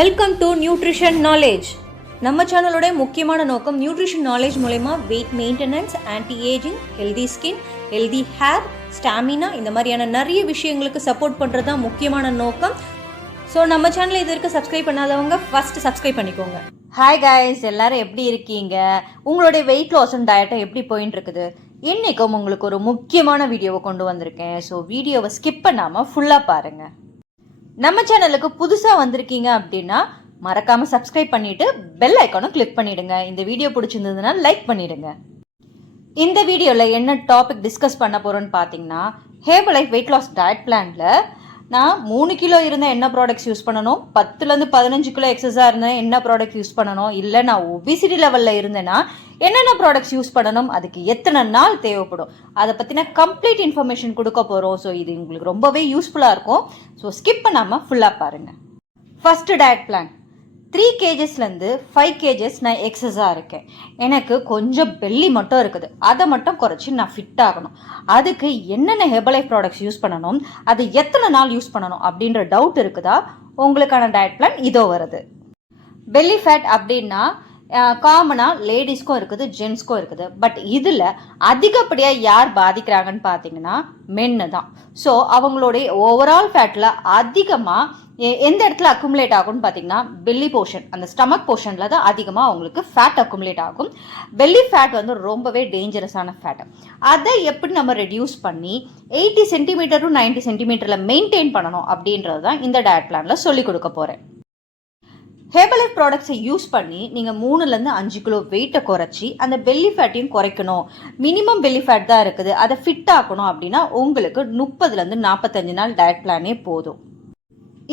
Welcome to nutrition knowledge. நம்ம சேனலோட முக்கியமான நோக்கம் நியூட்ரிஷன் நாலேஜ் மூலமா weight maintenance, anti ageing, healthy skin, healthy hair, stamina இந்த மாதிரியான நிறைய விஷயங்களுக்கு சப்போர்ட் பண்ணுறது தான் முக்கியமான நோக்கம். ஸோ நம்ம சேனலை இது வரைக்கும் சப்ஸ்கிரைப் பண்ணாதவங்க ஃபஸ்ட்டு சப்ஸ்கிரைப் பண்ணிக்கோங்க. ஹாய் கைஸ், எல்லாரும் எப்படி இருக்கீங்க? உங்களுடைய வெயிட் லாஸ் அண்ட் டயட்டை எப்படி போயின்னு இருக்குது? இன்றைக்கும் உங்களுக்கு ஒரு முக்கியமான வீடியோவை கொண்டு வந்திருக்கேன். ஸோ வீடியோவை ஸ்கிப் பண்ணாமல் ஃபுல்லாக பாருங்கள். நம்ம சேனலுக்கு புதுசாக வந்திருக்கீங்க அப்படின்னா மறக்காமல் சப்ஸ்கிரைப் பண்ணிவிட்டு பெல் ஐக்கானும் கிளிக் பண்ணிவிடுங்க. இந்த வீடியோ பிடிச்சிருந்ததுன்னா லைக் பண்ணிவிடுங்க. இந்த வீடியோவில் என்ன டாபிக் டிஸ்கஸ் பண்ண போகிறோன்னு பார்த்தீங்கன்னா, ஹேர்பலைஃப் வெயிட் லாஸ் டயட் பிளானில் நான் 3 கிலோ இருந்தால் என்ன ப்ராடக்ட்ஸ் யூஸ் பண்ணணும், 10லேருந்து 15 கிலோ எக்ஸஸாக இருந்தால் என்ன ப்ராடக்ட் யூஸ் பண்ணணும், இல்லை நான் ஒபிசிட்டி லெவலில் இருந்தேன்னா என்னென்ன ப்ராடக்ட்ஸ் யூஸ் பண்ணணும், அதுக்கு எத்தனை நாள் தேவைப்படும், அதை பற்றின கம்ப்ளீட் இன்ஃபர்மேஷன் கொடுக்க போகிறோம். ஸோ இது உங்களுக்கு ரொம்பவே யூஸ்ஃபுல்லாக இருக்கும். ஸோ ஸ்கிப் பண்ணாமல் ஃபுல்லாக பாருங்கள். First diet plan. 3 kgsலேருந்து 5 kgs நான் எக்ஸஸாக இருக்கேன். எனக்கு கொஞ்சம் பெல்லி மட்டும் இருக்குது. அதை மட்டும் குறைச்சி நான் ஃபிட் ஆகணும். அதுக்கு என்னென்ன ஹெர்பலைஃப் ப்ராடக்ட்ஸ் யூஸ் பண்ணணும், அது எத்தனை நாள் யூஸ் பண்ணணும் அப்படின்ற டவுட் இருக்குதா? உங்களுக்கான டயட் பிளான் இதோ வருது. பெல்லி ஃபேட் அப்படின்னா காமனாக லேடிஸ்க்கும் இருக்குது, ஜென்ஸ்க்கும் இருக்குது. பட் இதில் அதிகப்படியாக யார் பாதிக்கிறாங்கன்னு பார்த்தீங்கன்னா மென்னு தான். ஸோ அவங்களுடைய ஓவரால் ஃபேட்டில் அதிகமாக எந்த இடத்துல அக்குமுலேட் ஆகும்னு பார்த்தீங்கன்னா பெல்லி போர்ஷன், அந்த ஸ்டமக் போர்ஷனில் தான் அதிகமாக அவங்களுக்கு ஃபேட் அக்குமுலேட் ஆகும். பெல்லி ஃபேட் வந்து ரொம்பவே டேஞ்சரஸான ஃபேட். அதை எப்படி நம்ம ரெடியூஸ் பண்ணி 80 சென்டிமீட்டர் டு 90 சென்டிமீட்டரில் மெயின்டைன் பண்ணணும் அப்படின்றது தான் இந்த டயட் பிளானில் சொல்லிக் கொடுக்க போகிறேன். ஹேர்பலைஃப் ப்ராடக்ட்ஸை யூஸ் பண்ணி நீங்கள் 3லேருந்து 5 கிலோ வெயிட்டை குறைச்சி அந்த பெல்லி ஃபேட்டையும் குறைக்கணும். மினிமம் பெல்லி ஃபேட் தான் இருக்குது, அதை ஃபிட் ஆக்கணும் அப்படின்னா உங்களுக்கு 30லேருந்து 45 நாள் டயட் பிளானே போதும்.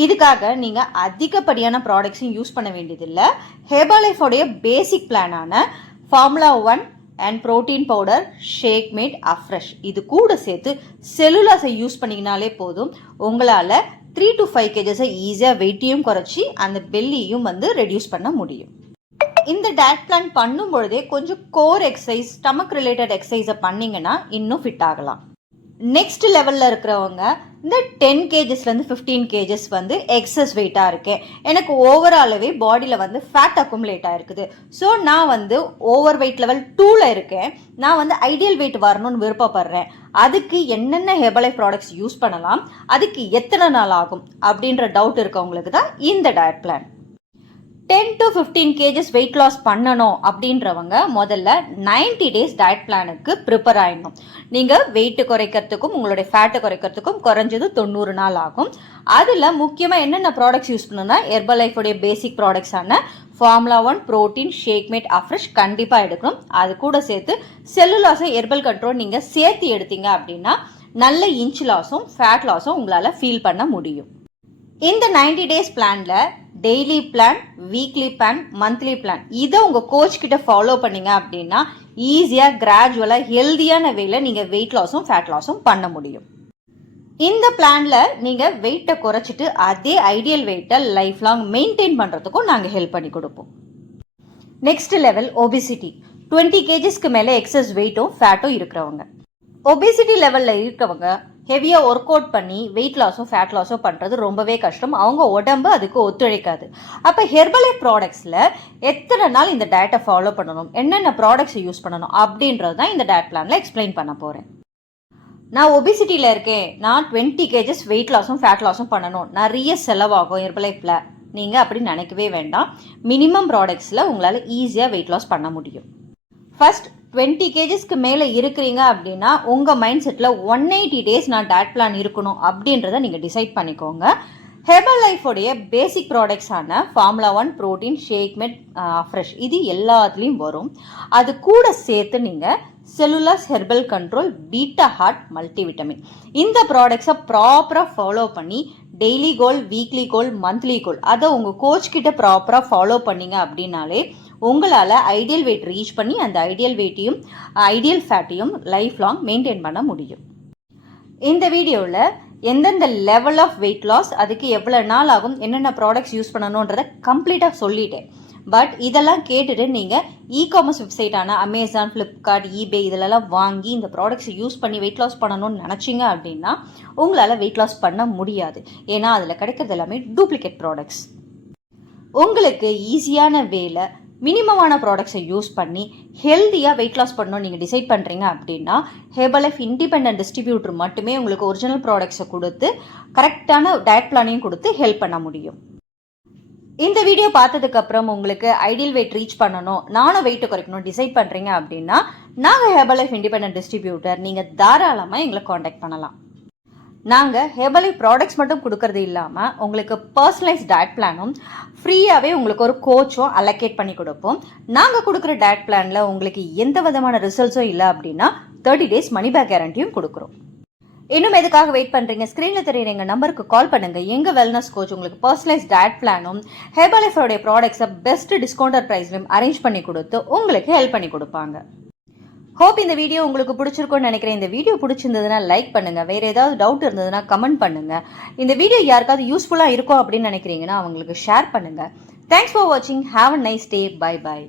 இதுக்காக நீங்கள் அதிகப்படியான ப்ராடக்ட்ஸையும் யூஸ் பண்ண வேண்டியதில்லை. ஹேர்பலைஃபோடைய பேசிக் பிளானான formula 1 and protein powder, shake mate, afresh இது கூட சேர்த்து செல்லுலாஸை யூஸ் பண்ணிங்கனாலே போதும். உங்களால் 3 to 5 kgs ஈஸியாக வெயிட்டையும் குறைச்சி அந்த பெல்லியும் வந்து ரெடியூஸ் பண்ண முடியும். இந்த டயட் பிளான் பண்ணும் பொழுதே கொஞ்சம் கோர் எக்ஸசைஸ், ஸ்டமக் ரிலேட்டட் எக்ஸசைஸை பண்ணிங்கன்னா இன்னும் ஃபிட் ஆகலாம். நெக்ஸ்ட் லெவலில் இருக்கிறவங்க இந்த 10 kgsலேருந்து 15 kgs வந்து எக்ஸஸ் வெயிட்டாக இருக்கேன், எனக்கு ஓவராலவே பாடியில் வந்து ஃபேட் அக்குமுலேட் ஆகிருக்குது. ஸோ நான் வந்து ஓவர் வெயிட் லெவல் 2ல் இருக்கேன், நான் வந்து ஐடியல் வெயிட் வரணும்னு விருப்பப்படுறேன். அதுக்கு என்னென்ன ஹெர்பலைஃப் ப்ராடக்ட்ஸ் யூஸ் பண்ணலாம், அதுக்கு எத்தனை நாள் ஆகும் அப்படின்ற டவுட் இருக்கவங்களுக்கு தான் இந்த diet plan. 10 to 15 kgs weight loss பண்ணணும் அப்படின்றவங்க முதல்ல 90 days டயட் பிளானுக்கு ப்ரிப்பேர் ஆகிடணும். நீங்கள் வெயிட்டு குறைக்கிறதுக்கும் உங்களுடைய ஃபேட்டை குறைக்கிறதுக்கும் குறைஞ்சது 90 நாள் ஆகும். அதில் முக்கியமாக என்னென்ன ப்ராடக்ட்ஸ் யூஸ் பண்ணணும்னா ஹெர்பலைஃபோடைய பேசிக் ப்ராடக்ட்ஸான formula 1, protein, shake mate, afresh கண்டிப்பாக எடுக்கணும். அது கூட சேர்த்து செல்லுலாஸும் ஹெர்பல் கண்ட்ரோல் நீங்கள் சேர்த்து எடுத்தீங்க அப்படின்னா நல்ல இன்ச் லாஸும் ஃபேட் லாஸும் உங்களால் ஃபீல் பண்ண முடியும். இந்த 90 days பிளானில் daily plan, weekly plan, monthly plan இதை உங்கள் கோச் கிட்ட ஃபாலோ பண்ணீங்க அப்படின்னா ஈஸியாக கிராஜுவலாக ஹெல்தியான வேல நீங்கள் வெயிட் லாஸும் ஃபேட் லாஸும் பண்ண முடியும். இந்த பிளானில் நீங்கள் வெயிட்டை குறைச்சிட்டு அதே ஐடியல் வெயிட்டை லைஃப் லாங் மெயின்டைன் பண்ணுறதுக்கும் நாங்கள் ஹெல்ப் பண்ணி கொடுப்போம். Next level obesity. 20 kgsக்கு மேலே எக்ஸஸ் வெயிட்டும் ஃபேட்டும் இருக்கிறவங்க. ஒபிசிட்டி லெவலில் இருக்கவங்க ஹெவியாக ஒர்க் அவுட் பண்ணி வெயிட் லாஸோ ஃபேட் லாஸோ பண்ணுறது ரொம்பவே கஷ்டம். அவங்க உடம்பு அதுக்கு ஒத்துழைக்காது. அப்போ ஹெர்பலைஃப் ப்ராடக்ட்ஸில் எத்தனை நாள் இந்த டயட்டை ஃபாலோ பண்ணணும், என்னென்ன ப்ராடக்ட்ஸை யூஸ் பண்ணணும் அப்படின்றது தான் இந்த டயட் பிளானில் எக்ஸ்பிளைன் பண்ண போகிறேன். நான் ஒபிசிட்டியில் இருக்கேன், நான் 20 kgs வெயிட் லாஸும் ஃபேட் லாஸும் பண்ணணும், நிறைய செலவாகும் ஹெர்பலைஃபில், நீங்கள் அப்படி நினைக்கவே வேண்டாம். மினிமம் ப்ராடக்ட்ஸில் உங்களால் ஈஸியாக வெயிட் லாஸ் பண்ண முடியும். ஃபர்ஸ்ட் 20 kgsக்கு மேலே இருக்கிறீங்க அப்படின்னா உங்கள் மைண்ட் செட்டில் 180 days நான் டயட் பிளான் இருக்கணும் அப்படின்றத நீங்கள் டிசைட் பண்ணிக்கோங்க. ஹெர்பலைஃபோடைய பேசிக் ப்ராடக்ட்ஸான formula 1, protein, shake mate, afresh இது எல்லாத்துலேயும் வரும். அது கூட சேர்த்து நீங்கள் செல்லுலாஸ் herbal control, beta heart, multivitamin இந்த ப்ராடக்ட்ஸை ப்ராப்பராக ஃபாலோ பண்ணி daily goal, weekly goal, monthly goal அதை உங்கள் கோச் கிட்ட ப்ராப்பராக ஃபாலோ பண்ணீங்க அப்படின்னாலே உங்களால் ஐடியல் வெயிட் ரீச் பண்ணி அந்த ஐடியல் வெயிட்டையும் ஐடியல் ஃபேட்டையும் லைஃப் லாங் மெயின்டைன் பண்ண முடியும். இந்த வீடியோவில் எந்தெந்த லெவல் ஆஃப் வெயிட் லாஸ், அதுக்கு எவ்வளோ நாள் ஆகும், என்னென்ன ப்ராடக்ட்ஸ் யூஸ் பண்ணணுன்றதை கம்ப்ளீட்டாக சொல்லிட்டேன். பட் இதெல்லாம் கேட்டுட்டு நீங்கள் இ-காமர்ஸ் வெப்சைட்டான அமேசான், ஃப்ளிப்கார்ட், ஈபே இதிலெல்லாம் வாங்கி இந்த ப்ராடக்ட்ஸை யூஸ் பண்ணி வெயிட் லாஸ் பண்ணணும்னு நினச்சிங்க அப்படின்னா உங்களால் வெயிட் லாஸ் பண்ண முடியாது. ஏன்னா அதில் கிடைக்கிறது எல்லாமே டூப்ளிகேட் ப்ராடக்ட்ஸ். உங்களுக்கு ஈஸியான வேலை மினிமமான ப்ராடக்ட்ஸை யூஸ் பண்ணி ஹெல்த்தியாக வெயிட் லாஸ் பண்ணணும்னு நீங்கள் டிசைட் பண்ணுறீங்க அப்படின்னா ஹெர்பலைஃப் இண்டிபெண்டன்ட் டிஸ்ட்ரிபியூட்டர் மட்டுமே உங்களுக்கு ஒரிஜினல் ப்ராடக்ட்ஸை கொடுத்து கரெக்டான டயட் பிளானையும் கொடுத்து ஹெல்ப் பண்ண முடியும். இந்த வீடியோ பார்த்ததுக்கப்புறம் உங்களுக்கு ஐடியல் வெயிட் ரீச் பண்ணணும், நானும் வெயிட்டை குறைக்கணும் டிசைட் பண்ணுறீங்க அப்படின்னா நாங்கள் ஹெர்பலைஃப் இண்டிபெண்டன்ட் டிஸ்ட்ரிபியூட்டர், நீங்கள் தாராளமாக எங்களை காண்டாக்ட் பண்ணலாம். நாங்கள் ஹெர்பலைஃப் ப்ராடக்ட்ஸ் மட்டும் கொடுக்கறது இல்லாமல் உங்களுக்கு பர்சனலைஸ் டயட் பிளானும் ஃப்ரீயாகவே உங்களுக்கு ஒரு கோச்சும் அலோகேட் பண்ணி கொடுப்போம். நாங்கள் கொடுக்குற டயட் பிளானில் உங்களுக்கு எந்த விதமான ரிசல்ட்ஸும் இல்லை அப்படின்னா 30 days மணி பேக் கேரண்டியும் கொடுக்குறோம். இன்னும் எதுக்காக வெயிட் பண்ணுறீங்க? ஸ்க்ரீனில் தெரியுற எங்கள் நம்பருக்கு கால் பண்ணுங்கள். எங்கள் வெல்னஸ் கோச் உங்களுக்கு பர்சனலைஸ் டயட் பிளானும் ஹெர்பலைஃபோடைய ப்ராடக்ட்ஸை பெஸ்ட் டிஸ்கவுண்டர் ப்ரைஸ்லையும் அரேஞ்ச் பண்ணி கொடுத்து உங்களுக்கு ஹெல்ப் பண்ணி கொடுப்பாங்க. ஹோப் இந்த வீடியோ உங்களுக்கு பிடிச்சிருக்கும்னு நினைக்கிறேன். இந்த வீடியோ பிடிச்சிருந்ததுன்னா லைக் பண்ணுங்கள். வேறு ஏதாவது டவுட் இருந்ததுன்னா கமெண்ட் பண்ணுங்கள். இந்த வீடியோ யாருக்காவது யூஸ்ஃபுல்லாக இருக்கும் அப்படின்னு நினைக்கிறீங்கன்னா அவங்களுக்கு ஷேர் பண்ணுங்கள். தேங்க்ஸ் ஃபார் வாட்சிங். Have a nice day. Bye by.